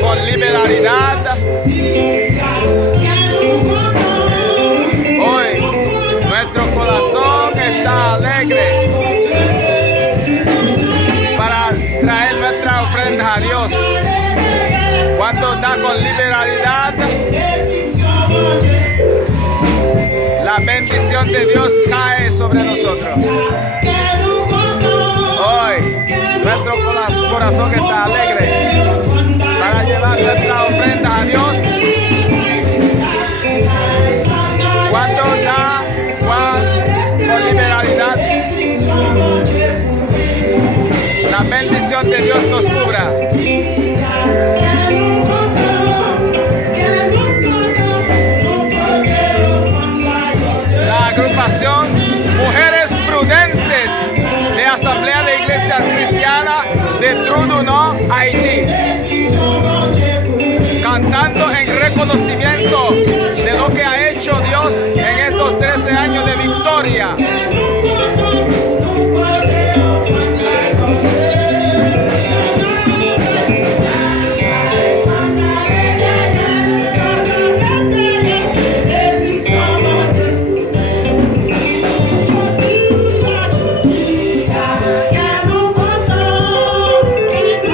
con liberalidad. Hoy nuestro corazón está alegre para traer nuestra ofrenda a Dios. Cuando da con liberalidad, la bendición de Dios cae sobre nosotros. Hoy nuestro corazón está alegre para llevar nuestra ofrenda a Dios. Cuando da con liberalidad, la bendición de Dios nos cubra. La agrupación Mujeres Prudentes de Asamblea de Iglesia Cristiana de Trudunó, Haití, cantando en reconocimiento de lo que ha hecho Dios en estos 13 años de victoria.